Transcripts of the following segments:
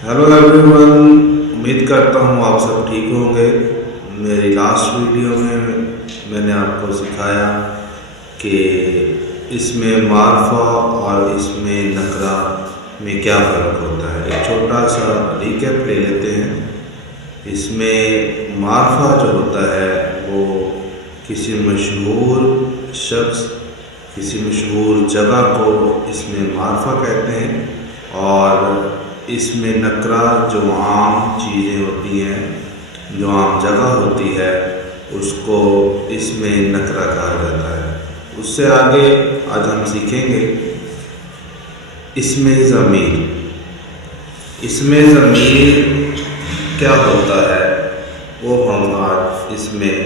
Hello everyone, उम्मीद करता हूँ आप सब ठीक होंगे। मेरी लास्ट वीडियो में मैंने आपको सिखाया कि इसमें मार्फा और इसमें नकरा में क्या फ़र्क होता है। एक छोटा सा रिकैप ले लेते हैं। इसमें मार्फा जो होता है वो किसी मशहूर शख्स, किसी मशहूर जगह को इसमें मार्फा कहते हैं, और इसमें नकरा जो आम चीज़ें होती हैं, जो आम जगह होती है, उसको इसमें नकरा कहा जाता है। उससे आगे आज हम सीखेंगे इसमें ज़मीर। इसमें ज़मीर क्या होता है वो हम आज इसमें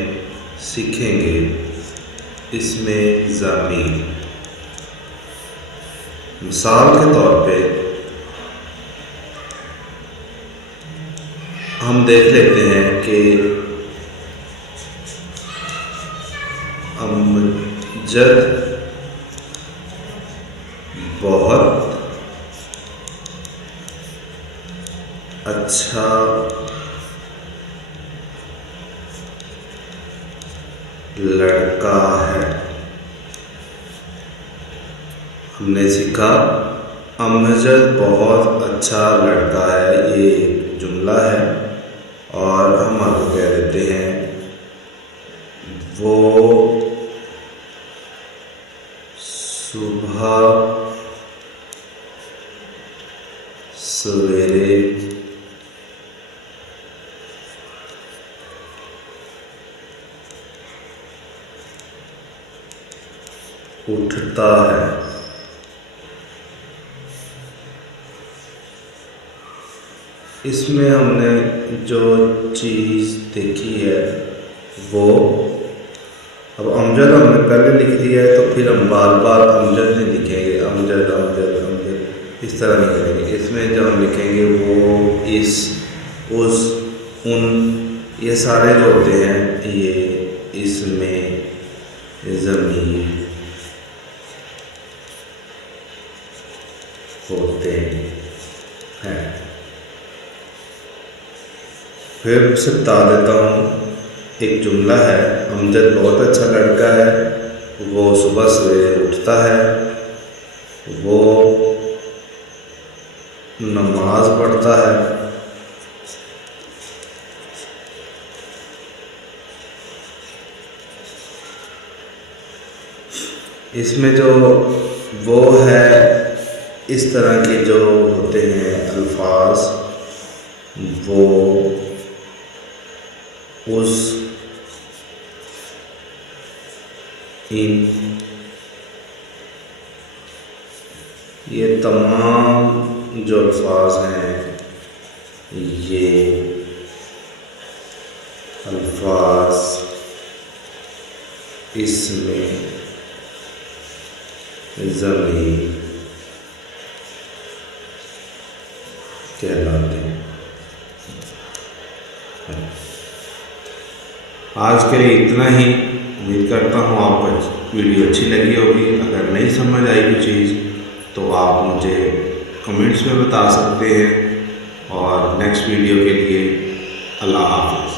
सीखेंगे। इसमें ज़मीर मिसाल के तौर पे हम देख लेते हैं कि अमजद बहुत अच्छा लड़का है। हमने सीखा अमजद बहुत अच्छा लड़का है, ये जुमला है, और हम आगे कह देते हैं वो सुबह सवेरे उठता है। इसमें हमने जो चीज़ देखी है वो, अब अमजद हमने पहले लिख दिया है तो फिर हम बार बार अमजद नहीं लिखेंगे, अमजद अमजद अमजद इस तरह नहीं करेंगे। इसमें जो हम लिखेंगे वो, इस, उस, उन, ये सारे जो होते हैं ये इसमें ज़मीर होते हैं। फिर से बता देता हूँ, एक जुमला है, अमजद बहुत अच्छा लड़का है, वो सुबह सवेरे उठता है, वो नमाज पढ़ता है, इसमें जो वो है, इस तरह के जो होते हैं अल्फाज, वो, उस, इन, ये तमाम जो अल्फाज हैं, ये अल्फाज इसमें ज़मीर कहलाते हैं। आज के लिए इतना ही। उम्मीद करता हूँ आपको वीडियो अच्छी लगी होगी। अगर नहीं समझ आई कोई चीज़ तो आप मुझे कमेंट्स में बता सकते हैं। और नेक्स्ट वीडियो के लिए अल्लाह हाफ़िज़।